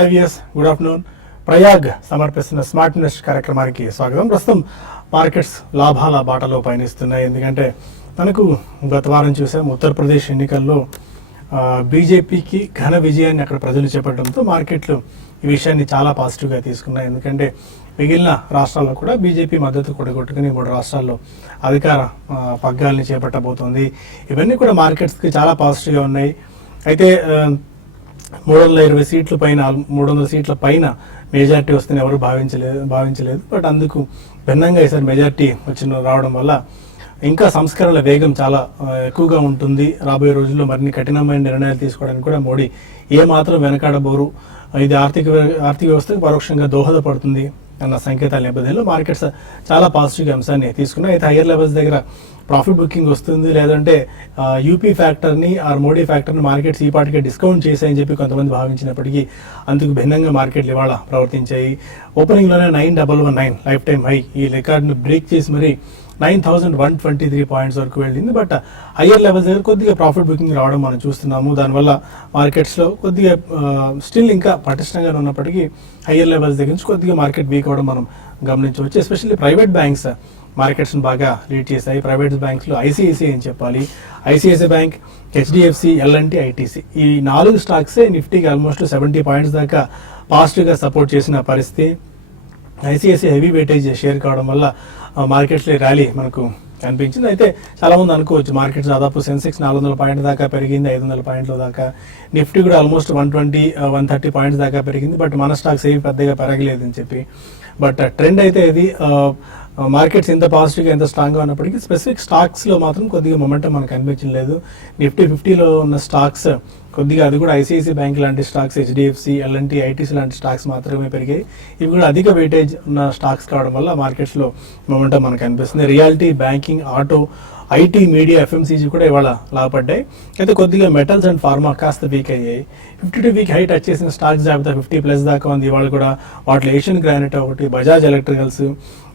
IVS good afternoon. Prayag సమర్పిస్తున్న smart invest కార్యక్రమానికి స్వాగతం. ప్రస్తుతం మార్కెట్స్ లాభాల బాటలో పయనిస్తున్నాయి. ఎందుకంటే మనకు గత వారం చూసాం ఉత్తరప్రదేశ్ ఎన్నికల్లో బీజేపీకి ఘన విజయాన్ని అక్కడ ప్రజలు చేపట్టడంతో మార్కెట్లు ఈ విషయాన్ని చాలా పాజిటివ్గా తీసుకున్నాయి. ఎందుకంటే మిగిలిన రాష్ట్రాల్లో కూడా బీజేపీ మద్దతు కూడగొట్టుకుని 3 రాష్ట్రాల్లో అధికార పగ్గాల్ని చేపట్టబోతోంది. ఇవన్నీ కూడా మార్కెట్స్కి చాలా పాజిటివ్గా ఉన్నాయి. అయితే 320 సీట్ల పైన 300 సీట్ల పైన మెజార్టీ వస్తుందని ఎవరు భావించలేదు. బట్ అందుకు భిన్నంగా ఈసారి మెజార్టీ రావడం వల్ల ఇంకా సంస్కరణల వేగం చాలా ఎక్కువగా ఉంటుంది. రాబోయే రోజుల్లో మరిన్ని కఠినమైన నిర్ణయాలు తీసుకోవడానికి కూడా మోడీ ఏమాత్రం వెనకాడబోరు. ఇది ఆర్థిక వ్యవస్థకు పరోక్షంగా దోహదపడుతుంది అన్న సంకేతాల నేపథ్యంలో మార్కెట్స్ చాలా పాజిటివ్ అంశాన్ని తీసుకున్నాయి. అయితే హయ్యర్ లెవెల్స్ దగ్గర ప్రాఫిట్ బుకింగ్ వస్తుంది, లేదంటే యూపీ ఫ్యాక్టర్ని ఆర్ మోడీ ఫ్యాక్టర్ని మార్కెట్స్ ఈ పాటికే డిస్కౌంట్ చేశాయని చెప్పి కొంతమంది భావించినప్పటికీ అందుకు భిన్నంగా మార్కెట్లు ఇవాళ ప్రవర్తించాయి. ఓపెనింగ్లోనే 9119 లైఫ్ టైం హై ఈ రికార్డును బ్రేక్ చేసి మరి 9123 పాయింట్స్ వరకు వెళ్ళింది. బట్ హయ్యర్ లెవెల్స్ దగ్గర కొద్దిగా ప్రాఫిట్ బుకింగ్ రావడం మనం చూస్తున్నాము. దానివల్ల మార్కెట్స్లో కొద్దిగా స్టిల్ ఇంకా పటిష్టంగా ఉన్నప్పటికీ హయ్యర్ లెవెల్స్ దగ్గర నుంచి కొద్దిగా మార్కెట్ వీక్ అవ్వడం మనం గమనించవచ్చు. ఎస్పెషల్లీ ప్రైవేట్ బ్యాంక్స్ మార్కెట్స్ని బాగా లీడ్ చేశాయి. ప్రైవేట్ బ్యాంక్స్లో ఐసిఐసిఐ అని చెప్పాలి. ICICI bank, HDFC, L and T, ITC ఈ 4 స్టాక్సే నిఫ్టీకి ఆల్మోస్ట్ 70 పాయింట్స్ దాకా పాజిటివ్గా సపోర్ట్ చేసిన పరిస్థితి. ఐసిఐసిఐ హెవీ వెయిటేజ్ షేర్ కావడం వల్ల మార్కెట్స్లో ర్యాలీ మనకు కనిపించింది. అయితే చాలామంది అనుకోవచ్చు మార్కెట్స్ దాదాపు సెన్సెక్స్ 400 పాయింట్ల దాకా పెరిగింది, 500 పాయింట్ల దాకా. నిఫ్టీ కూడా ఆల్మోస్ట్ 120-130 పాయింట్స్ దాకా పెరిగింది. బట్ మన స్టాక్స్ ఏవి పెద్దగా పెరగలేదని చెప్పి. బట్ ట్రెండ్ అయితే ఇది మార్కెట్స్ ఎంత పాజిటివ్గా ఎంత స్ట్రాంగ్గా ఉన్నప్పటికీ స్పెసిఫిక్ స్టాక్స్లో మాత్రం కొద్దిగా మొమెంటం మనకు కనిపించలేదు. నిఫ్టీ 50లో ఉన్న స్టాక్స్ కొద్దిగా అది కూడా ఐసిఐసిఐ బ్యాంక్ లాంటి స్టాక్స్, హెచ్డిఎఫ్సి, ఎల్ఎన్టీ, ఐటీసీ లాంటి స్టాక్స్ మాత్రమే పెరిగాయి. ఇవి కూడా అధిక వెయిటేజ్ ఉన్న స్టాక్స్ కావడం వల్ల మార్కెట్స్లో మొమెంటం మనకు కనిపిస్తుంది. Reality, banking, auto, IT, media, FMCG కూడా ఇవాళ లాభపడ్డాయి. అయితే కొద్దిగా మెటల్స్ అండ్ ఫార్మా కాస్త వీక్ అయ్యాయి. 52 వీక్ హై టచ్ చేసిన స్టాక్స్ జాబితా 50+ దాకా ఉంది ఇవాళ కూడా. వాటిలో ఏషియన్ గ్రానైట్ ఒకటి, Bajaj electricals,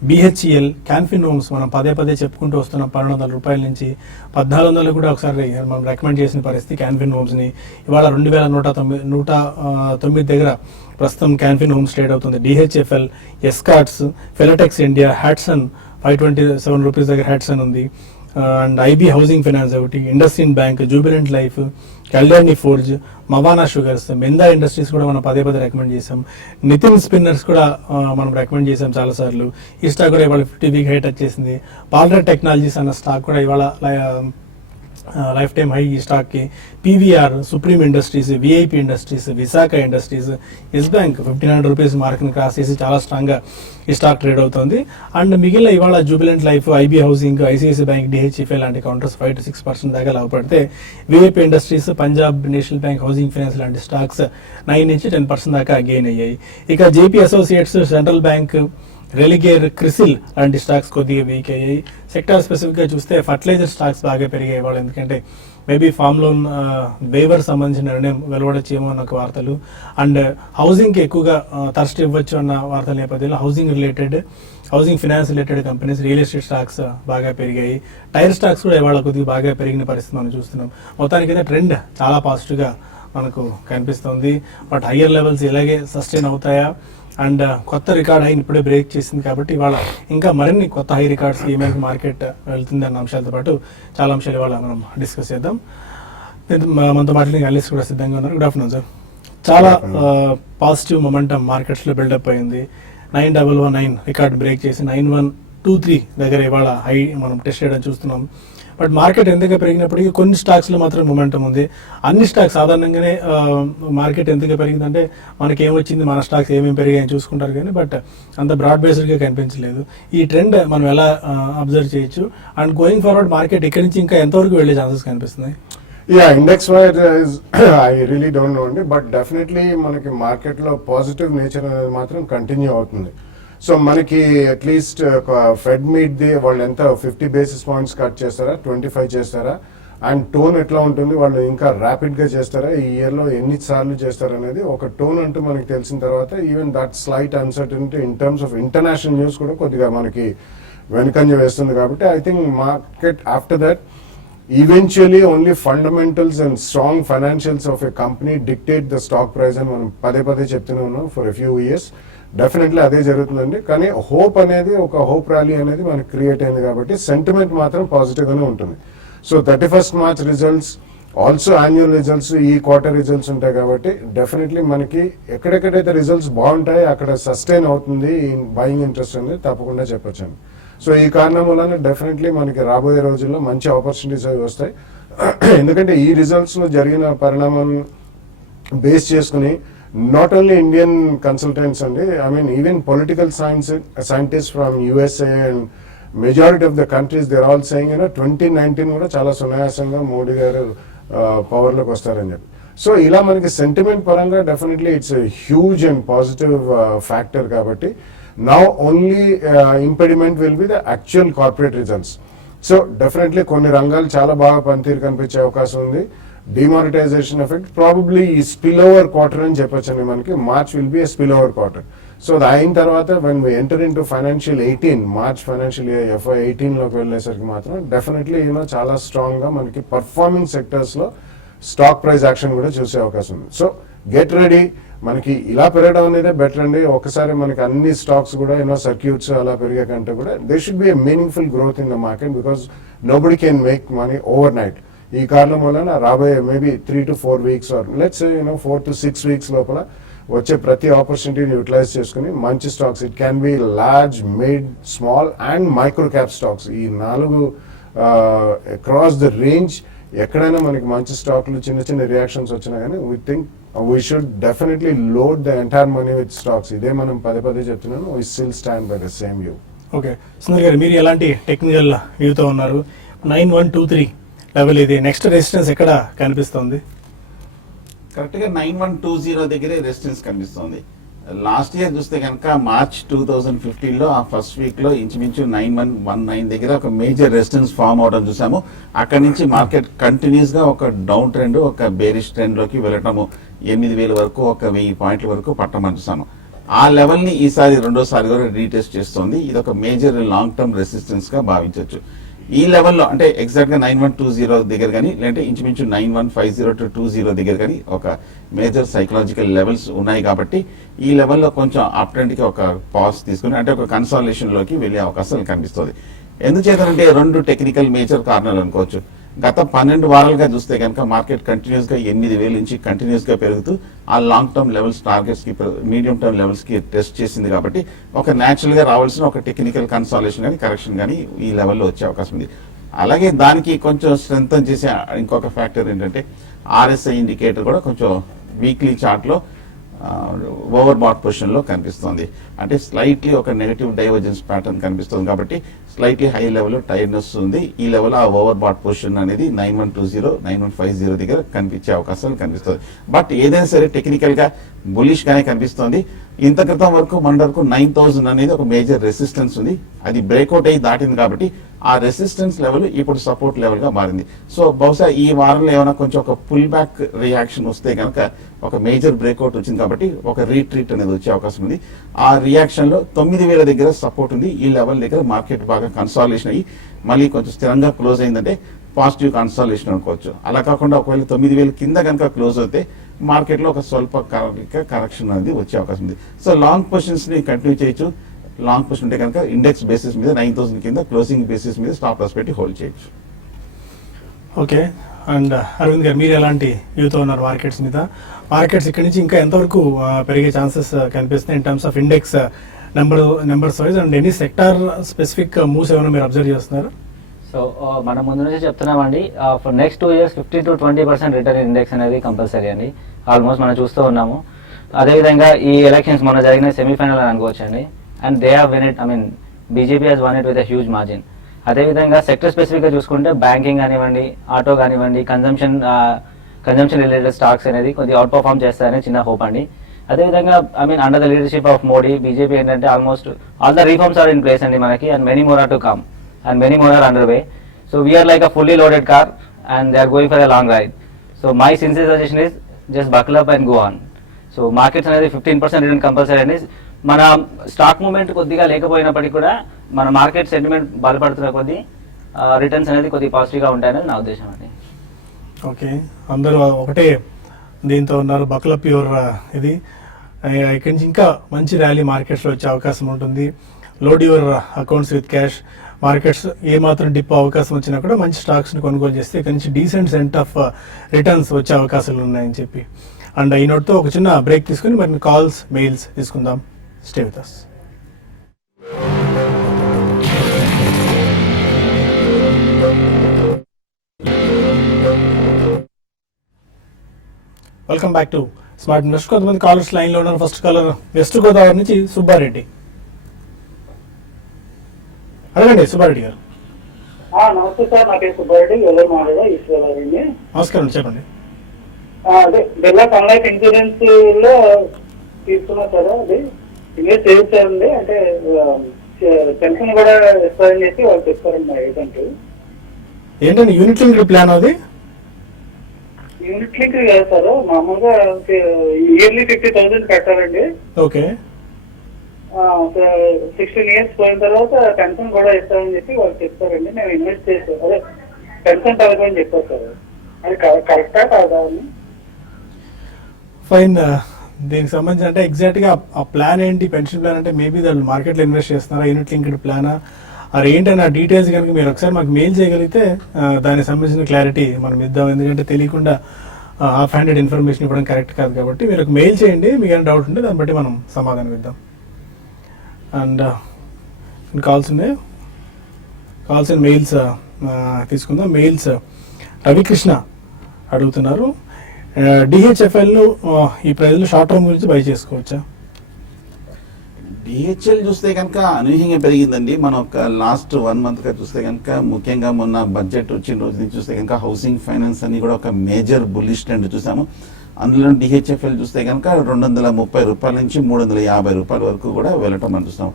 BHEL, Can Fin homes మనం పదే చెప్పుకుంటూ వస్తున్నాం. 1200 రూపాయల నుంచి 1400 కూడా ఒకసారి మనం రికమెండ్ చేసిన పరిస్థితి క్యాన్ఫిన్ హోమ్స్ని. ఇవాళ 2109 దగ్గర ప్రస్తుతం క్యాన్ఫిన్ హోమ్స్ ట్రేడ్ అవుతుంది. డిహెచ్ఎఫ్ఎల్, ఎస్కాట్స్, ఫెలటెక్స్ ఇండియా, హ్యాట్సన్ 527 రూపీస్ దగ్గర హ్యాట్సన్ ఉంది. అండ్ ఐబీ హౌసింగ్ ఫైనాన్స్ ఒకటి, IndusInd bank, Jubilant life, Kalyani forge, Mawana sugars, మెందా ఇండస్ట్రీస్ కూడా మనం పదే రికమెండ్ చేసాం. నితిన్ స్పిన్నర్స్ కూడా మనం రికమెండ్ చేసాం చాలాసార్లు. ఈ స్టాక్ కూడా ఇవాళ 50 వీక్ హై టచ్ చేసింది. పాల్డర్ టెక్నాలజీస్ అన్న స్టాక్ కూడా ఇవాళ లైఫ్ టైం హై ఈ స్టాక్కి. PVR, Supreme industries, VIP industries, Visakha industries, Yes bank 59 rupees మార్క్ని క్రాస్ చేసి చాలా స్ట్రాంగ్గా ఈ స్టాక్ ట్రేడ్ అవుతుంది. అండ్ మిగిలిన ఇవాళ Jubilant life, IB housing, ICICI bank, DHFL లాంటి కౌంటర్స్ 5-6% దాకా లాభపడితే VIP industries, Punjab national bank, housing finance లాంటి స్టాక్స్ 9-10% దాకా గెయిన్ అయ్యాయి. ఇక JP associates, central bank, Religare, CRISIL లాంటి స్టాక్స్ కొద్దిగా వీక్ అయ్యాయి. సెక్టార్ స్పెసిఫిక్గా చూస్తే ఫర్టిలైజర్ స్టాక్స్ బాగా పెరిగాయి వాళ్ళు. ఎందుకంటే మేబీ ఫామ్ లోన్ వేవర్ సంబంధించిన నిర్ణయం వెలువడచ్చేమో అన్న వార్తలు. అండ్ హౌసింగ్కి ఎక్కువగా థర్స్ట్ ఇవ్వచ్చు అన్న వార్తల నేపథ్యంలో housing finance related companies, real estate stocks బాగా పెరిగాయి. టైర్ స్టాక్స్ కూడా ఇవాళ కొద్దిగా బాగా పెరిగిన పరిస్థితి మనం చూస్తున్నాం. మొత్తానికైతే ట్రెండ్ చాలా పాజిటివ్గా మనకు కనిపిస్తుంది. బట్ హయ్యర్ లెవెల్స్ ఇలాగే సస్టైన్ అవుతాయా? అండ్ కొత్త రికార్డ్ హైని ఇప్పుడే బ్రేక్ చేసింది కాబట్టి ఇవాళ ఇంకా మరిన్ని కొత్త హై రికార్డ్స్ ఈ మేరకు మార్కెట్ వెళ్తుంది అన్న అంశాలతో పాటు చాలా అంశాలు ఇవాళ మనం డిస్కస్ చేద్దాం. మనతో మాట్లాడి అనలిస్ట్ కూడా సిద్ధంగా ఉన్నారు. Good afternoon sir. చాలా పాజిటివ్ మొమెంటం మార్కెట్స్లో బిల్డప్ అయింది. 9119 రికార్డ్ బ్రేక్ చేసి 9123 దగ్గర ఇవాళ హై మనం టెస్ట్ చేయడం చూస్తున్నాం. బట్ మార్కెట్ ఎంతగా పెరిగినప్పటికీ కొన్ని స్టాక్స్లో మాత్రం మొమెంటం ఉంది. అన్ని స్టాక్స్ సాధారణంగానే మార్కెట్ ఎంతగా పెరిగిందంటే మనకి ఏమొచ్చింది, మన స్టాక్స్ ఏమేమి పెరిగాయని చూసుకుంటారు కానీ బట్ అంత బ్రాడ్ బేస్డ్గా కనిపించలేదు. ఈ ట్రెండ్ మనం ఎలా అబ్జర్వ్ చేయొచ్చు? అండ్ గోయింగ్ ఫార్వర్డ్ మార్కెట్ ఇక్కడి నుంచి ఇంకా ఎంతవరకు వెళ్ళే ఛాన్సెస్ కనిపిస్తున్నాయి? Index wise I really don't know అండి. బట్ డెఫినెట్లీ మనకి మార్కెట్లో పాజిటివ్ నేచర్ అనేది మాత్రం కంటిన్యూ అవుతుంది. సో మనకి అట్లీస్ట్ ఒక ఫెడ్ మీట్ది వాళ్ళు ఎంత 50 బేసిస్ పాయింట్స్ కట్ చేస్తారా, 25 చేస్తారా, అండ్ టోన్ ఎట్లా ఉంటుంది, వాళ్ళు ఇంకా ర్యాపిడ్గా చేస్తారా, ఈ ఇయర్లో ఎన్నిసార్లు చేస్తారు అనేది ఒక టోన్ అంటూ మనకి తెలిసిన తర్వాత even that slight uncertainty in terms of international news కూడా కొద్దిగా మనకి వెనుకంజ వేస్తుంది. కాబట్టి I think market after that eventually only fundamentals and strong financials of a company dictate the stock price అని మనం పదే పదే చెప్తూనే ఉన్నాం for a few years. Definitely అదే జరుగుతుందండి. కానీ హోప్ అనేది, ఒక హోప్ ర్యాలీ అనేది మనకి క్రియేట్ అయింది కాబట్టి సెంటిమెంట్ మాత్రం పాజిటివ్ గానే ఉంటుంది. So 31st March results, also annual results, ఈ క్వార్టర్ రిజల్ట్స్ ఉంటాయి కాబట్టి డెఫినెట్లీ మనకి ఎక్కడెక్కడైతే రిజల్ట్స్ బాగుంటాయి అక్కడ సస్టైన్ అవుతుంది ఈ బయింగ్ ఇంట్రెస్ట్ అనేది తప్పకుండా చెప్పొచ్చు. సో ఈ కారణం వలన డెఫినెట్లీ మనకి రాబోయే రోజుల్లో మంచి ఆపర్చునిటీస్ అవి వస్తాయి. ఎందుకంటే ఈ రిజల్ట్స్ లో జరిగిన పరిణామం బేస్ చేసుకుని నాట్ ఓన్లీ ఇండియన్ కన్సల్టెంట్స్ అండి, I mean even political scientist from USA and majority of the countries they are all saying 2019 కూడా చాలా సునాయాసంగా మోడీ గారు పవర్లోకి వస్తారని చెప్పి. సో ఇలా మనకి సెంటిమెంట్ పరంగా definitely it's huge and positive factor కాబట్టి now only impediment will be the actual corporate results. So definitely కొన్ని రంగాలు చాలా బాగా పనితీరు కనిపించే అవకాశం ఉంది. డిమానిటైజేషన్ ఎఫెక్ట్ ప్రాబబ్లీ ఈ స్పిల్ ఓవర్ క్వార్టర్ అని చెప్పొచ్చండి. మనకి March will be a spill over quarter. So అది అయిన తర్వాత when we enter into financial 18 March financial year FY 18లోకి వెళ్ళేసరికి మాత్రం డెఫినెట్లీ చాలా స్ట్రాంగ్ గా మనకి పర్ఫార్మింగ్ సెక్టర్స్ లో స్టాక్ ప్రైస్ యాక్షన్ కూడా చూసే అవకాశం ఉంది. So get ready. మనకి ఇలా పెరగడం అనేది బెటర్ అండి. ఒకసారి మనకి అన్ని స్టాక్స్ కూడా సర్క్యూట్స్ అలా పెరిగే కంటే కూడా they should be a meaningful growth in the market because nobody can make money over night. ఈ కారణం వలన రాబోయే maybe 3 to 4 weeks are let's 4 to 6 weeks లోపల వచ్చే ప్రతి ఆపర్చునిటీని యూటిలైజ్ చేసుకుని మంచి stocks, it can be large, mid, small and micro cap stocks, ఈ 4 అక్రాస్ ద రేంజ్ ఎక్కడైనా మనకి మంచి స్టాక్లు చిన్న చిన్న రియాక్షన్స్ వచ్చినా కానీ we think we should definitely load the entire money with stocks. ఇదే మనం పదే పదే చెప్తున్నాను. We still stand by the same view. Okay Sundar గారు, మీరు ఎలాంటి టెక్నికల్ వ్యూతో ఉన్నారు? 9123 లెవెల్, ఇది నెక్స్ట్ రెసిస్టెన్స్ ఎక్కడ కనిపిస్తుంది? కరెక్ట్ గా 9120 దగ్గరే రెసిస్టెన్స్ కనిపిస్తుంది. లాస్ట్ ఇయర్ చూస్తే కనుక మార్చ్ 2015లో ఆ ఫస్ట్ వీక్ లో ఇంచుమించు 9119 దగ్గర ఒక మేజర్ రెసిస్టెన్స్ ఫామ్ అవడం చూసాము. అక్కడి నుంచి మార్కెట్ కంటిన్యూస్ గా ఒక డౌన్ ట్రెండ్, ఒక బేరిష్ ట్రెండ్ లోకి వెళ్ళటము, 8000 వరకు, ఒక 1000 పాయింట్ల వరకు పట్టమని చూసాము. ఆ లెవెల్ ని ఈసారి రెండోసారి కూడా రీటెస్ట్ చేస్తుంది. ఇది ఒక మేజర్ లాంగ్ టర్మ్ రెసిస్టెన్స్ గా భావించవచ్చు. ఈ లెవెల్లో అంటే ఎగ్జాక్ట్ గా 9120 దగ్గర కానీ, లేదంటే ఇంచుమించు 9150 to 20 దగ్గర కానీ ఒక మేజర్ సైకలాజికల్ లెవెల్స్ ఉన్నాయి కాబట్టి ఈ లెవెల్లో కొంచెం అప్ ట్రెండ్ కి ఒక పాజ్ తీసుకుని అంటే ఒక కన్సాలిడేషన్ లోకి వెళ్ళే అవకాశం కనిపిస్తుంది. ఎందుచేతంటే 2 టెక్నికల్ మేజర్ కారణాలు అనుకోవచ్చు. గత 12 వారాలుగా చూస్తే కనుక మార్కెట్ కంటిన్యూస్ గా 8000 నుంచి కంటిన్యూస్ గా పెరుగుతూ ఆ లాంగ్ టర్మ్ లెవెల్స్ టార్గెట్స్ కి, మీడియం టర్మ్ లెవెల్స్ కి టెస్ట్ చేసింది కాబట్టి ఒక న్యాచురల్ గా రావాల్సిన ఒక టెక్నికల్ కన్సాలేషన్ కానీ, కరెక్షన్ కానీ ఈ లెవెల్లో వచ్చే అవకాశం ఉంది. అలాగే దానికి కొంచెం స్ట్రెంథన్ చేసే ఇంకొక ఫ్యాక్టర్ ఏంటంటే RSI ఇండికేటర్ కూడా కొంచెం వీక్లీ చార్ట్ లో ఓవర్ బాట్ పొజిషన్ లో కనిపిస్తుంది. అంటే స్లైట్లీ ఒక నెగటివ్ డైవర్జెన్స్ ప్యాటర్న్ కనిపిస్తుంది కాబట్టి స్లైట్లీ హై లెవెల్ టైర్నెస్ ఉంది. ఈ లెవెల్ ఆ ఓవర్ బాట్ పొజిషన్ అనేది 9120, 9150 దగ్గర కనిపించే అవకాశాలు కనిపిస్తుంది. బట్ ఏదైనా సరే టెక్నికల్ గా బులిష్ గానే కనిపిస్తుంది. ఇంత క్రితం వరకు మన వరకు 9000 అనేది ఒక మేజర్ రెసిస్టెన్స్ ఉంది. అది బ్రేక్అవుట్ అయ్యి దాటింది కాబట్టి ఆ రెసిస్టెన్స్ లెవెల్ ఇప్పుడు సపోర్ట్ లెవెల్ గా మారింది. సో బహుశా ఈ వారంలో ఏమైనా కొంచెం ఒక పుల్ బ్యాక్ రియాక్షన్ వస్తే కనుక ఒక మేజర్ బ్రేక్అవుట్ వచ్చింది కాబట్టి ఒక రీట్రీట్ అనేది వచ్చే అవకాశం ఉంది. ఆ రియాక్షన్ లో 9000 దగ్గర సపోర్ట్ ఉంది. ఈ లెవెల్ దగ్గర మార్కెట్ బాగా కన్సాలిడేషన్ అయ్యి మళ్ళీ కొంచెం స్థిరంగా క్లోజ్ అయిందంటే పాజిటివ్ కన్సాలిడేషన్ అనుకోవచ్చు. అలా కాకుండా ఒకవేళ 9000 కింద కనుక క్లోజ్ అయితే మార్కెట్ లో ఒక స్వల్ప కరెక్షన్ అనేది వచ్చే అవకాశం ఉంది. సో లాంగ్ పొజిషన్స్ ని కంటిన్యూ చేయొచ్చు. లాంగ్ పొజిషన్ ఉంటే కనుక ఇండెక్స్ బేసిస్ మీద 9000 కింద క్లోజింగ్ బేసిస్ మీద స్టాప్ లాస్ పెట్టి హోల్డ్ చేయొచ్చు. ఓకే, అండ్ అరవింద్ గారు, మీరు ఎలాంటి వ్యూతో ఉన్నారు మార్కెట్స్ మీద? మార్కెట్స్ ఇక్కడ నుంచి ఇంకా ఎంతవరకు పెరిగే ఛాన్సెస్ కనిపిస్తున్నాయి in terms of index numbers wise and any sector specific moves ఏమైనా మీరు అబ్జర్వ్ చేస్తున్నారు? సో మనం ముందు నుంచి చెప్తున్నామండి, for next 2 years 15 to 20% return index అనేది కంపల్సరీ అండి. ఆల్మోస్ట్ మనం చూస్తూ ఉన్నాము. అదేవిధంగా ఈ ఎలక్షన్స్ మొన్న జరిగిన సెమీఫైనల్ అని అనుకోవచ్చు అండి. And they have win it, I mean BJP has one it with a huge margin. అదేవిధంగా సెక్టర్ స్పెసిఫిక్గా చూసుకుంటే బ్యాంకింగ్ కానివ్వండి, ఆటో కానివ్వండి, కన్జంప్షన్ రిలేటెడ్ స్టాక్స్ అనేది కొద్దిగా అవుట్ పర్ఫార్మ్ చేస్తారని చిన్న హోప్ అండి. అదేవిధంగా I mean under the leadership of Modi, BJP ఏంటంటే almost all the reforms are in place అండి మనకి, and many more are to come and many more are underway. So we are like a fully loaded car and they are going for a long ride. So my sincere suggestion is just buckle up and go on. So markets అనేది 15% return compulsory అండి. మన stock movement కొద్దిగా లేకపోయినప్పటికీ కూడా మన market sentiment బలపడుతున్న కొద్దీ returns అనేది కొద్దిగా పాజిటివ్గా ఉంటాయనేది నా ఉద్దేశం అండి. ఓకే, అందరూ ఒకటే దీంతో ఉన్నారు. బక్ల ప్యూర్ ఇది ఇక్కడి నుంచి ఇంకా మంచి ర్యాలీ మార్కెట్స్లో వచ్చే అవకాశం ఉంటుంది. Load your accounts with cash. Markets ఏమాత్రం డిప్ అవకాశం వచ్చినా కూడా మంచి స్టాక్స్ని కొనుగోలు చేస్తే ఇక్కడి నుంచి డీసెంట్ సెంట్ ఆఫ్ రిటర్న్స్ వచ్చే అవకాశాలు ఉన్నాయని చెప్పి. అండ్ ఈ నోట్తో ఒక చిన్న బ్రేక్ తీసుకుని మరి కాల్స్ మెయిల్స్ తీసుకుందాం. Stay with us. Welcome back to smart invest. కొంతమంది కాలర్స్ లైన్లో ఉన్నారు. ఫస్ట్ కాలర్ వెస్ట్ గోదావరి నుంచి సుబ్బారెడ్డి. అడగండి సుబ్బారెడ్డి గారు. నమస్తే సార్, నా పేరు సుబ్బారెడ్డి, వెల్లూరు మాడగా ఈశ్వరండి. నమస్కారం, చెప్పండి. అదే బిర్లా సన్ లైఫ్ ఇన్సూరెన్స్ లో తీసుకున్నా సార్, అది ఇన్వెస్ట్ చేయించారండి. అంటే పెన్షన్ కూడా ఇస్తారని చెప్పి వాళ్ళు చెప్తారండి మా ఏజెంట్. ఏంటండి యూనిట్ లింక్డ్ ప్లాన్ అది? యూనిట్ లింక్ కాదు సార్, మామూలుగా ఇయర్లీ 50,000 కట్టాలండి. ఓకే. 16 years పోయిన తర్వాత పెన్షన్ కూడా ఇస్తారని చెప్పి వాళ్ళు చెప్తారండి. మేము ఇన్వెస్ట్ చేస్తాం, అదే పెన్షన్ పథకం అని చెప్పారు సార్. అది కరెక్టా కాదా అని? ఫైన్. దీనికి సంబంధించి అంటే ఎగ్జాక్ట్గా ఆ ప్లాన్ ఏంటి, పెన్షన్ ప్లాన్ అంటే మేబీ వాళ్ళు మార్కెట్లో ఇన్వెస్ట్ చేస్తున్నారా, యూనిట్ లింక్డ్ ప్లానా, అది ఏంటని ఆ డీటెయిల్స్ కనుక మీరు ఒకసారి మాకు మెయిల్ చేయగలిగితే దానికి సంబంధించిన క్లారిటీ మనం ఇద్దాం. ఎందుకంటే తెలియకుండా హాఫ్ హ్యాండెడ్ ఇన్ఫర్మేషన్ ఇవ్వడం కరెక్ట్ కాదు కాబట్టి మీరు ఒక మెయిల్ చేయండి, మీకు ఏమైనా డౌట్ ఉంటే దాన్ని బట్టి మనం సమాధానం ఇద్దాం. అండ్ కాల్స్ ఉన్నాయి, కాల్స్ అండ్ మెయిల్స్ తీసుకుందాం. మెయిల్స్ రవికృష్ణ అడుగుతున్నారు, డిహెచ్ఎఫ్ఎల్ ఈ ప్రైజ్లో షార్ట్ టర్మ్ గురించి బై చేసుకోవచ్చా? డిహెచ్ఎల్ చూస్తే కనుక అనూహ్యంగా పెరిగిందండి. మనం ఒక లాస్ట్ 1 monthగా చూస్తే కనుక, ముఖ్యంగా మొన్న బడ్జెట్ వచ్చిన రోజు నుంచి చూస్తే కనుక హౌసింగ్ ఫైనాన్స్ అని కూడా ఒక మేజర్ బుల్లిష్ ట్రెండ్ చూసాము. అందులో డిహెచ్ఎఫ్ఎల్ చూస్తే కనుక 230 రూపాయల నుంచి 350 రూపాయల వరకు కూడా వెళ్ళటం మనం చూస్తాం.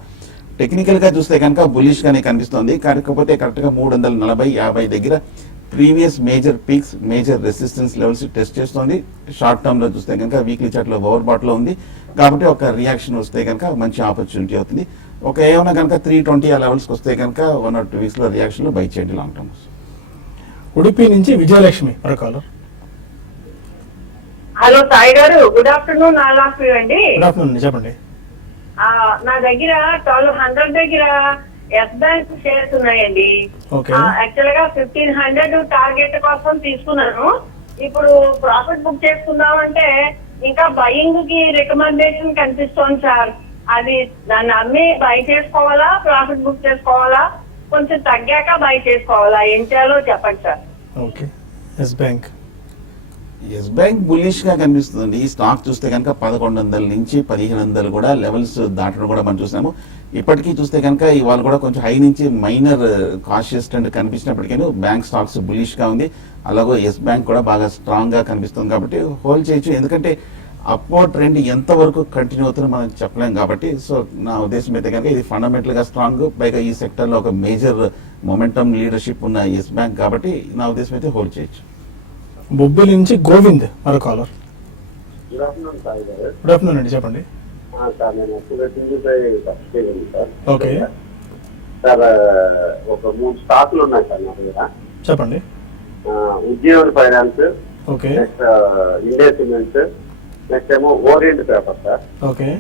టెక్నికల్గా చూస్తే కనుక బుల్లిష్గానే కనిపిస్తుంది. కాకపోతే కరెక్ట్గా 340-50 దగ్గర previous major peaks, major resistance levels test చేస్తుంది. షార్ట్ టర్మ్లో చూస్తే కనుక వీక్లీ చార్ట్లో ఓవర్ బాట్లో ఉంది కాబట్టి ఒక రియాక్షన్ వస్తే కనుక మంచి ఆపర్చునిటీ అవుతుంది. ఒక ఏమైనా కనుక 320 ఆ లెవెల్స్కి వస్తే కనుక 1 or 2 వీక్స్లో రియాక్షన్లో బై చేయండి లాంగ్ టర్మ్స్. ఉడిపి నుంచి విజయలక్ష్మి మరొకరు. హలో సాయి గారు, గుడ్ ఆఫ్టర్నూన్. అండి గుడ్ ఆఫ్టర్నూన్, చెప్పండి. నా దగ్గర 1200 దగ్గర ఎస్ బ్యాంక్ షేర్స్ ఉన్నాయండి. ఓకే. యాక్చువల్ గా 1500 టార్గెట్ కోసం తీసుకున్నాను. ఇప్పుడు ప్రాఫిట్ బుక్ చేసుకుందామంటే ఇంకా బయింగ్ కి రికమెండేషన్ కనిపిస్తోంది సార్. అది దాన్ని అమ్మి బై చేసుకోవాలా, ప్రాఫిట్ బుక్ చేసుకోవాలా, కొంచెం తగ్గాక బై చేసుకోవాలా, ఏం చేయాలో చెప్పండి sir. Okay. Yes bank bullish గా కనిపిస్తుంది. ఈ స్టాక్ చూస్తే కనుక 1100 నుంచి 1500 కూడా లెవెల్స్ దాటడం కూడా మనం చూసాము. ఇప్పటికీ చూస్తే కనుక ఇవాళ కూడా కొంచెం హై నుంచి మైనర్ కాషియస్ ట్రెండ్ కనిపించినప్పటికీ బ్యాంక్ స్టాక్స్ బుల్లిష్ గా ఉంది. అలాగే ఎస్ బ్యాంక్ కూడా బాగా స్ట్రాంగ్ గా కనిపిస్తుంది కాబట్టి హోల్డ్ చేయొచ్చు. ఎందుకంటే అప్వర్డ్ ట్రెండ్ ఎంత వరకు కంటిన్యూ అవుతుందో మనం చెప్పలేం కాబట్టి. సో నా ఉద్దేశం అయితే కనుక ఇది ఫండమెంటల్ గా స్ట్రాంగ్, పైగా ఈ సెక్టర్ లో ఒక మేజర్ మొమెంటమ్ లీడర్షిప్ ఉన్న ఎస్ బ్యాంక్ కాబట్టి నా ఉద్దేశం అయితే హోల్డ్ చేయొచ్చు. బొబ్బిలి నుంచి గోవింద్ మరో కాలర్. గుడ్ ఆఫ్టర్నూన్ సాయి గారు. గుడ్ ఆఫ్టర్నూన్ అండి, చెప్పండి. సార్ నేను యాక్చువల్గా సింగిల్పై సబ్స్క్రైబ్ సార్. ఓకే సార్, ఒక 3 స్టాక్లు ఉన్నాయి సార్ నా దగ్గర. చెప్పండి. ఉద్యోగ finance, okay, next India cements, next ఏమో ఓరియంట్ పేపర్ సార్. ఓకే.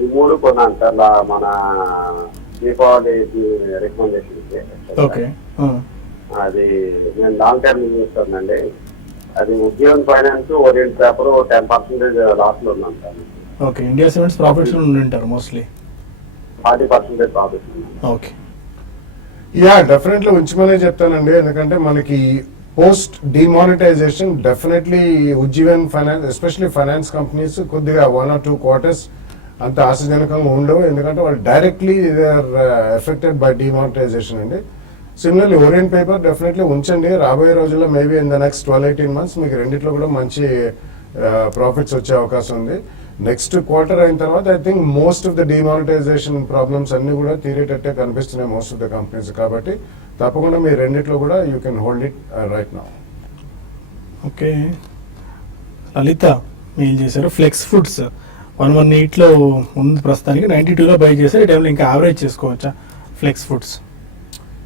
ఈ 3 కొన్నాను సార్ మన దీపావళి రికమెండేషన్. ఓకే. అది నేను లాంగ్ టర్మ్ ఇన్వెస్టర్నండి. అది ఉద్యోగం ఫైనాన్స్, ఓరియంట్ పేపర్ 10% లాస్ లో ఉన్నాను sir. Okay. India cements profits ఉంటారు mostly 40% profit. Okay. Yeah, definitely ఉంచమనే చెప్తానండి. ఎందుకంటే మనకి post demonetization definitely Ujjivan finance, especially finance companies కొద్దిగా 1 or 2 quarters అంత ఆశాజనకంగా ఉండవు. ఎందుకంటే వాళ్ళు directly they are affected by demonetization అండి. సిమిలర్లీ ఓరియంట్ పేపర్ డెఫినెట్లీ ఉంచండి. రాబోయే రోజుల్లో maybe in the next 12-18 months మీకు రెండిట్లో కూడా మంచి ప్రాఫిట్స్ వచ్చే అవకాశం ఉంది. నెక్స్ట్ క్వార్టర్ అయిన తర్వాత I think most of the demonetization problems అన్ని కూడా తీరేటట్టే కనిపిస్తున్నాయి మోస్ట్ ఆఫ్ ద కంపెనీస్. కాబట్టి తప్పకుండా మీ రెండిట్లో కూడా you can hold it right now. Okay. Lalitha mail చేశారు. ఫ్లెక్స్ ఫుడ్స్ 118లో ఉంది ప్రస్తుతానికి, 92లో బై చేశారు. ఈ టైంలో ఇంకా యావరేజ్ చేసుకోవచ్చా ఫ్లెక్స్ ఫుడ్స్?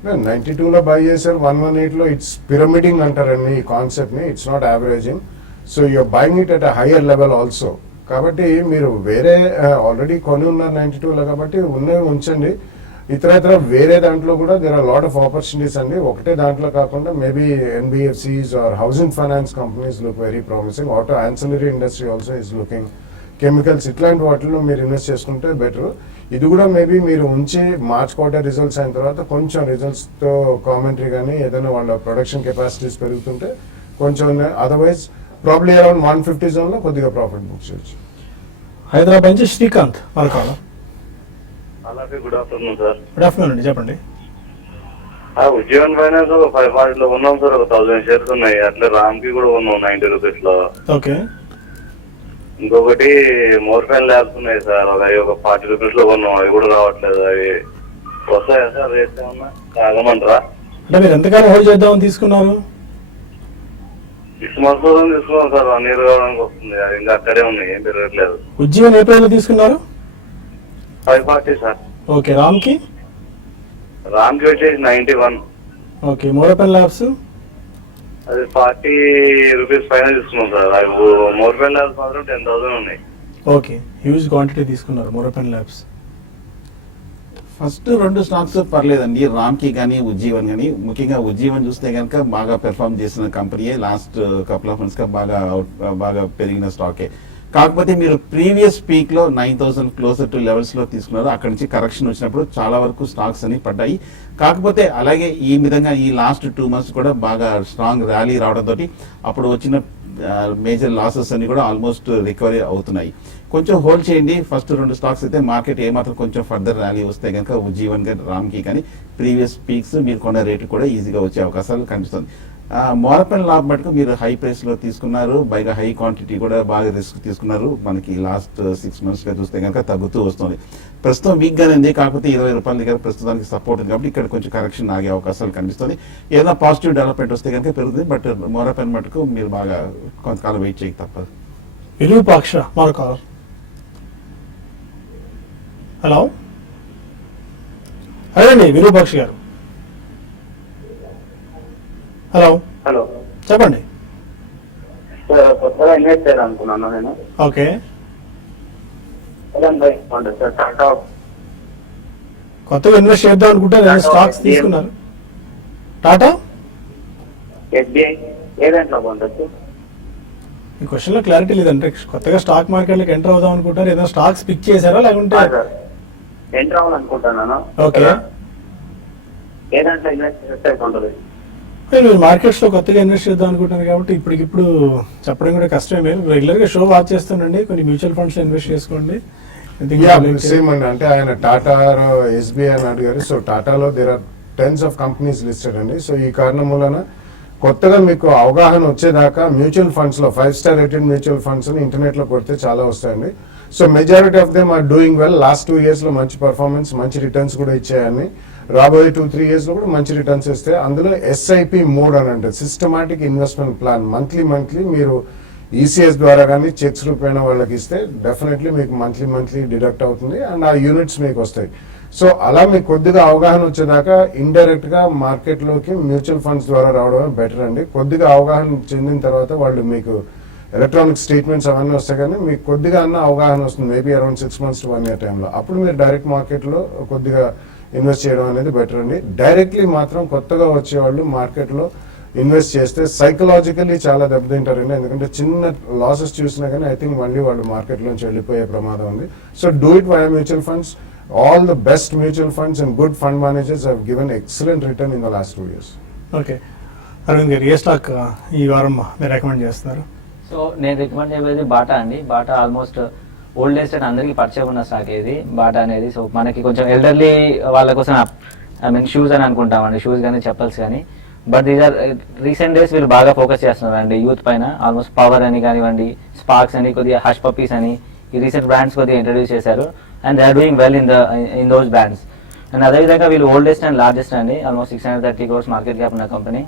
92లో బై చేశారు, 118లో ఇట్స్ పిరమిడింగ్ అంటారండి ఈ కాన్సెప్ట్ ని. It's not averaging. So you're buying it at a higher level also. కాబట్టి మీరు వేరే ఆల్రెడీ కొని ఉన్నారు 92లో, కాబట్టి ఉన్నవి ఉంచండి. ఇతర వేరే దాంట్లో కూడా there are lot of opportunities అండి. ఒకటే దాంట్లో కాకుండా maybe NBFCs or housing finance companies look very promising. Auto ancillary industry also is looking, chemicals, ఇట్లాంటి వాటిలో మీరు ఇన్వెస్ట్ చేసుకుంటే బెటర్. ఇది కూడా మేబీ మీరు ఉంచి మార్చ్ క్వార్టర్ రిజల్ట్స్ అయిన తర్వాత కొంచెం రిజల్ట్స్తో కామెంటరీ కానీ ఏదైనా వాళ్ళ ప్రొడక్షన్ కెపాసిటీస్ పెరుగుతుంటే కొంచెం, అదర్వైజ్ ప్రాబ్లీ అరౌండ్ 150 జోన్లో కొద్దిగా ప్రాఫిట్ బుక్ చేయొచ్చు. హైదరాబాద్ నుంచి శ్రీకాంత్ మరొక. అలాగే good afternoon sir. Good afternoon అండి, చెప్పండి. ఉజ్జీవన్ ఫైనాన్స్ 540 లో ఉన్నాం సార్, ఒక 1000 షేర్స్ ఉన్నాయి. అట్లే రామ్ కి కూడా ఉన్నాం 90 రూపీస్ లో. ఓకే. ఇంకొకటి మోర్ఫెన్ ల్యాబ్స్ ఉన్నాయి సార్, అవి ఒక 40 రూపీస్ లో ఉన్నాం. అవి కూడా రావట్లేదు. అవి వస్తాయా సార్? రేట్స్ ఏమన్నా తాగమంటారా? అంటే మీరు ఎంతకాలం హోల్డ్ చేద్దామని తీసుకున్నారు? 6 months కోసం తీసుకున్నాం సార్. 1 year కావడానికి వస్తుంది. అది ఇంకా అక్కడే ఉన్నాయి, ఏం పెరగట్లేదు. ఉజ్జీవన్ ఏ ప్రైస్ లో తీసుకున్నారు? 540 సార్. ఓకే. రామ్ కి వచ్చేసి 91. ఓకే. మోరపెన్ ల్యాబ్స్ అది 40 రూపీస్ పైన తీసుకున్నాం సార్. అవి మోర్ఫెన్ ల్యాబ్స్ మాత్రం 10,000 ఉన్నాయి. ఓకే. హ్యూజ్ క్వాంటిటీ తీసుకున్నారు మోరపెన్ ల్యాబ్స్. ఫస్ట్ 2 స్టాక్స్ పర్లేదండి, రామ్కి కానీ ఉజ్జీవన్ కానీ. ముఖ్యంగా ఉజ్జీవన్ చూస్తే కనుక బాగా పెర్ఫామ్ చేసిన కంపెనీయే, లాస్ట్ కపుల్ ఆఫ్ మంత్స్ గా బాగా పెరిగిన స్టాకే. కాకపోతే మీరు ప్రీవియస్ పీక్ లో 9,000 క్లోజర్ టు లెవెల్స్ లో తీసుకున్నారు. అక్కడి నుంచి కరెక్షన్ వచ్చినప్పుడు చాలా వరకు స్టాక్స్ అని పడ్డాయి. కాకపోతే అలాగే ఈ విధంగా ఈ లాస్ట్ 2 months కూడా బాగా స్ట్రాంగ్ ర్యాలీ రావడంతో అప్పుడు వచ్చిన మేజర్ లాసెస్ అన్ని కూడా ఆల్మోస్ట్ రికవరీ అవుతున్నాయి. కొంచెం హోల్డ్ చేయండి. ఫస్ట్ 2 స్టాక్స్ అయితే మార్కెట్ ఏమాత్రం కొంచెం ఫర్దర్ ర్యాలీ వస్తే కనుక ఉజ్జీవన్ కానీ రామ్కి కానీ ప్రీవియస్ పీక్స్ మీరు కొన్న రేటు కూడా ఈజీగా వచ్చే అవకాశాలు కనిపిస్తుంది. మోరపెన్ లాబ్ మటుకు మీరు హై ప్రైస్ లో తీసుకున్నారు, పైగా హై క్వాంటిటీ కూడా బాగా రిస్క్ తీసుకున్నారు. మనకి లాస్ట్ 6 months గా చూస్తే కనుక తగ్గుతూ వస్తుంది. ప్రస్తుతం వీక్ గానే ఉంది, కాకపోతే 20 రూపాయల దగ్గర ప్రస్తుతానికి సపోర్ట్ ఉంది. కాబట్టి ఇక్కడ కొంచెం కరెక్షన్ ఆగే అవకాశాలు కనిపిస్తుంది. ఏదైనా పాజిటివ్ డెవలప్మెంట్ వస్తే కనుక పెరుగుతుంది. బట్ మోరపెన్ మటుకు మీరు బాగా కొంతకాలం వెయిట్ చేయక తప్పదు. విరూపాక్ష మరొక. హలో, అదేండి విరూపాక్ష గారు. హలో హలో, చెప్పండి. కొత్తగా ఇన్వెస్ట్ చేయాలనుకున్నాను నేను. ఓకే. సార్ టాటా కొత్తగా ఇన్వెస్ట్ చేద్దాం అనుకుంటే స్టాక్స్ తీసుకున్నారు. టాటా ఎస్బీఐ ఏ దాంట్లో పొందొచ్చు? ఈ క్వశ్చన్ లో క్లారిటీ లేదంటే కొత్తగా స్టాక్ మార్కెట్ లోకి ఎంటర్ అవుదాం అనుకుంటారు, ఏదైనా స్టాక్స్ పిక్ చేశారా లేకుంటే? ఎంటర్ అవ్వాలనుకుంటున్నాను. ఓకే. ఏ దాంట్లో ఇన్వెస్ట్ చేస్తే ఉంటుంది? మీరు మార్కెట్స్ లో కొత్తగా ఇన్వెస్ట్ చేద్దాం అనుకుంటున్నారు కాబట్టి ఇప్పటికిప్పుడు చెప్పడం కూడా కష్టమే. మీరు రెగ్యులర్ గా షో వాచ్ చేస్తానండి, కొన్ని మ్యూచువల్ ఫండ్స్ లో ఇన్వెస్ట్ చేసుకోండి. సేమ్ అండి, అంటే ఆయన టాటా ఎస్బీఐ అని అడిగారు. సో టాటాలో there are tens of companies listed అండి. సో ఈ కారణం మూలన కొత్తగా మీకు అవగాహన వచ్చేదాకా మ్యూచువల్ ఫండ్స్ లో 5-star rated mutual funds internet లో కొడితే చాలా వస్తాయండి. So majority of them are doing well. Last 2 years లో మంచి పర్ఫార్మెన్స్, మంచి రిటర్న్స్ కూడా ఇచ్చాయని. రాబోయే 2-3 years లో కూడా మంచి రిటర్న్స్ ఇస్తాయి. అందులో ఎస్ఐపి మోడ్ అని అంటే సిస్టమాటిక్ ఇన్వెస్ట్మెంట్ ప్లాన్, మంత్లీ మీరు ఈసీఎస్ ద్వారా కానీ చెక్స్ రూపేణ వాళ్ళకి ఇస్తే డెఫినెట్లీ మీకు మంత్లీ డిడక్ట్ అవుతుంది అండ్ ఆ యూనిట్స్ మీకు వస్తాయి. సో అలా మీకు కొద్దిగా అవగాహన వచ్చేదాకా ఇండైరెక్ట్ గా మార్కెట్ లోకి మ్యూచువల్ ఫండ్స్ ద్వారా రావడమే బెటర్ అండి. కొద్దిగా అవగాహన చెందిన తర్వాత వాళ్ళు మీకు ఎలక్ట్రానిక్ స్టేట్మెంట్స్ అవన్నీ వస్తాయి, కానీ మీకు కొద్దిగా అన్న అవగాహన వస్తుంది. Maybe around 6 months to 1 year టైంలో. అప్పుడు మీరు డైరెక్ట్ మార్కెట్ లో కొద్దిగా ఇన్వెస్ట్ చేయడం అనేది బెటర్ అండి. డైరెక్ట్లీ మాత్రం కొత్తగా వచ్చేవాళ్ళు మార్కెట్ లో ఇన్వెస్ట్ చేస్తే సైకలాజికల్లీ చాలా దెబ్బతింటారండి. ఎందుకంటే చిన్న లాసెస్ చూసినా కానీ ఐ థింక్ మళ్ళీ వాళ్ళు మార్కెట్ లోంచి వెళ్ళిపోయే ప్రమాదం ఉంది. So do it via mutual funds. All the best mutual funds and good fund managers have given excellent return in the last 2 years. Okay. Arvind garu, ఏ స్టాక్ ఈ వారం మీరు రికమెండ్ చేస్తున్నారు? సో నేను రికమెండ్ చేయబోయేది బాటా అండి. బాటా ఆల్మోస్ట్ ఓల్డెస్ట్ అండ్ అందరికీ పరిచయం ఉన్న స్టాక్ ఇది బాటా అనేది. సో మనకి కొంచెం ఎల్డర్లీ వాళ్ళ కోసం ఐ మీన్ షూస్ అని అనుకుంటామండి, షూస్ కానీ చెప్పల్స్ కానీ. But these are recent days వీళ్ళు బాగా ఫోకస్ చేస్తున్నారండి యూత్ పైన. ఆల్మోస్ట్ పవర్ అని కానివ్వండి, స్పార్క్స్ అని, కొద్దిగా హష్ పప్పీస్ అని ఈ రీసెంట్ బ్రాండ్స్ కొద్దిగా ఇంట్రడ్యూస్ చేశారు. And they are doing well in those brands. And అదేవిధంగా వీళ్ళు ఓల్డెస్ట్ అండ్ లార్జెస్ట్ అండి, ఆల్మోస్ట్ 630 crores మార్కెట్ క్యాప్ ఉన్న కంపెనీ.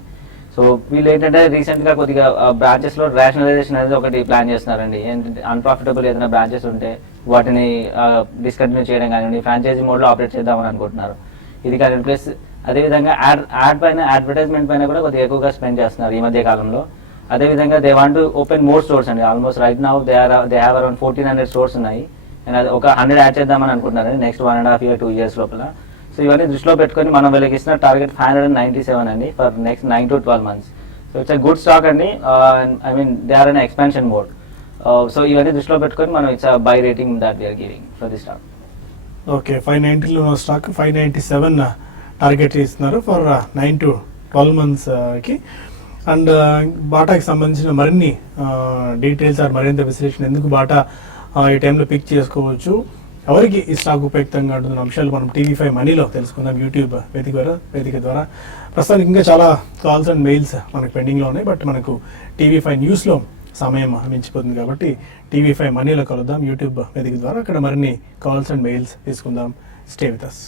సో వీళ్ళు ఏంటంటే రీసెంట్ గా కొద్దిగా బ్రాంచెస్ లో రేషనలైజేషన్ అనేది ఒకటి ప్లాన్ చేస్తున్నారండి. ఏంటంటే అన్ప్రాఫిటబుల్ ఏదైనా బ్రాంచెస్ ఉంటే వాటిని డిస్కంటిన్యూ చేయడం కానివ్వండి, ఫ్రాంచైజీ మోడ్ లో ఆపరేట్ చేద్దామని అనుకుంటున్నారు. ఇది కానీ ప్లస్ అదేవిధంగా యాడ్ పైన అడ్వర్టైజ్మెంట్ పైన కూడా కొద్దిగా ఎక్కువగా స్పెండ్ చేస్తున్నారు ఈ మధ్య కాలంలో. అదేవిధంగా they want to open more stores అండి. Almost right now they have around 1400 stores ఉన్నాయి. అండ్ అది ఒక 100 యాడ్ చేద్దామని అనుకుంటున్నారండి నెక్స్ట్ 1.5 year 2 years లోపల. సో ఇవన్నీ దృష్టిలో పెట్టుకొని మనం వీళ్ళకి ఇస్తున్న టార్గెట్ 597 అండి for next 9 to 12 months. So it's good stock అండి. I mean they are in expansion mode. So ఇవన్నీ దృష్టిలో పెట్టుకొని మనం it's buy rating that we are giving for the stock. Okay, 590లో ఉన్న స్టాక్ 597 టార్గెట్ ఇస్తున్నారు ఫర్ 9 to 12 months కి. And బాటాకి సంబంధించిన మరిన్ని డీటెయిల్స్ ఆర్ మరింత విశ్లేషణ ఎందుకు బాటా ఈ టైంలో పిక్ చేసుకోవచ్చు, ఎవరికి ఈ స్టాక్ ఉపయుక్తంగా ఉంటున్న అంశాలు మనం TV5 మనీలో తెలుసుకుందాం యూట్యూబ్ వేదిక ద్వారా. ప్రస్తుతానికి ఇంకా చాలా కాల్స్ అండ్ మెయిల్స్ మనకు పెండింగ్లో ఉన్నాయి, బట్ మనకు TV5 న్యూస్లో సమయం మించిపోతుంది కాబట్టి TV5 మనీలో కలుద్దాం యూట్యూబ్ వేదిక ద్వారా. అక్కడ మరిన్ని కాల్స్ అండ్ మెయిల్స్ తీసుకుందాం. Stay with us.